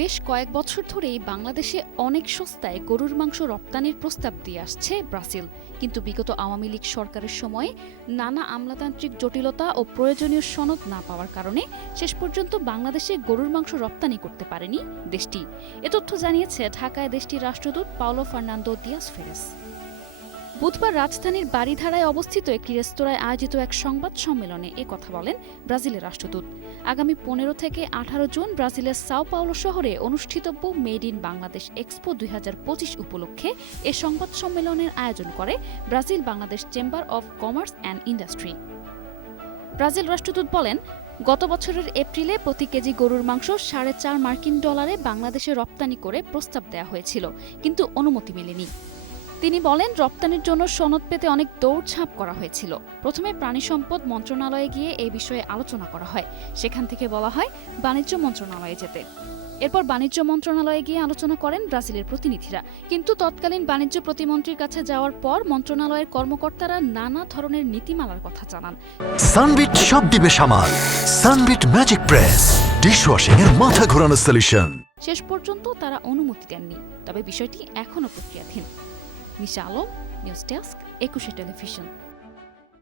বেশ কয়েক বছর ধরেই বাংলাদেশে অনেক সস্তায় গরুর মাংস রপ্তানির প্রস্তাব দিয়ে আসছে ব্রাজিল। কিন্তু বিগত আওয়ামী লীগ সরকারের সময়ে নানা আমলাতান্ত্রিক জটিলতা ও প্রয়োজনীয় সনদ না পাওয়ার কারণে শেষ পর্যন্ত বাংলাদেশে গরুর মাংস রপ্তানি করতে পারেনি দেশটি। এ তথ্য জানিয়েছে ঢাকায় দেশটির রাষ্ট্রদূত পাওলো ফার্নান্দো দিয়াস ফেরেস। বুধবার রাজধানীর বারিধারায় অবস্থিত একটি রেস্তোরাঁয় আয়োজিত এক সংবাদ সম্মেলনে এ কথা বলেন ব্রাজিলের রাষ্ট্রদূত। আগামী ১৫ থেকে ১৮ জুন ব্রাজিলের সাও পাওলো শহরে অনুষ্ঠিতব্য মেড ইন বাংলাদেশ এক্সপো ২০২৫ উপলক্ষে এ সংবাদ সম্মেলনের আয়োজন করে Brazil Bangladesh chamber of commerce and industry. Brazil রাষ্ট্রদূত বলেন, গত বছরের এপ্রিলে প্রতি কেজি গরুর মাংস $৪.৫ মার্কিন বাংলাদেশে রপ্তানি করে প্রস্তাব দেওয়া হয়েছিল, কিন্তু অনুমতি মেলেনি। তিনি বলেন, রপ্তানির জন্য সনদ পেতে অনেক দৌড়ঝাঁপ করা হয়েছিল। প্রথমে প্রাণী সম্পদ মন্ত্রণালয়ে গিয়ে এই বিষয়ে আলোচনা করা হয়। সেখান থেকে বলা হয় বাণিজ্য মন্ত্রণালয়ে যেতে। এরপর বাণিজ্য মন্ত্রণালয়ে গিয়ে আলোচনা করেন ব্রাজিলের প্রতিনিধিরা। কিন্তু তৎকালীন বাণিজ্য প্রতিমন্ত্রীর কাছে যাওয়ার পর মন্ত্রণালয়ের কর্মকর্তারা নানা ধরনের নীতিমালার কথা জানান। সানবিট সব দিবে সামাল। সানবিট ম্যাজিক প্রেস ডিশওয়াশিং এর মাথা ঘোরানো সলিউশন। শেষ পর্যন্ত তারা অনুমতি দেননি, তবে বিষয়টি এখনো প্রক্রিয়াধীন। নিশা আলম, নিউজ ডেস্ক, ২১ টেলিভিশন।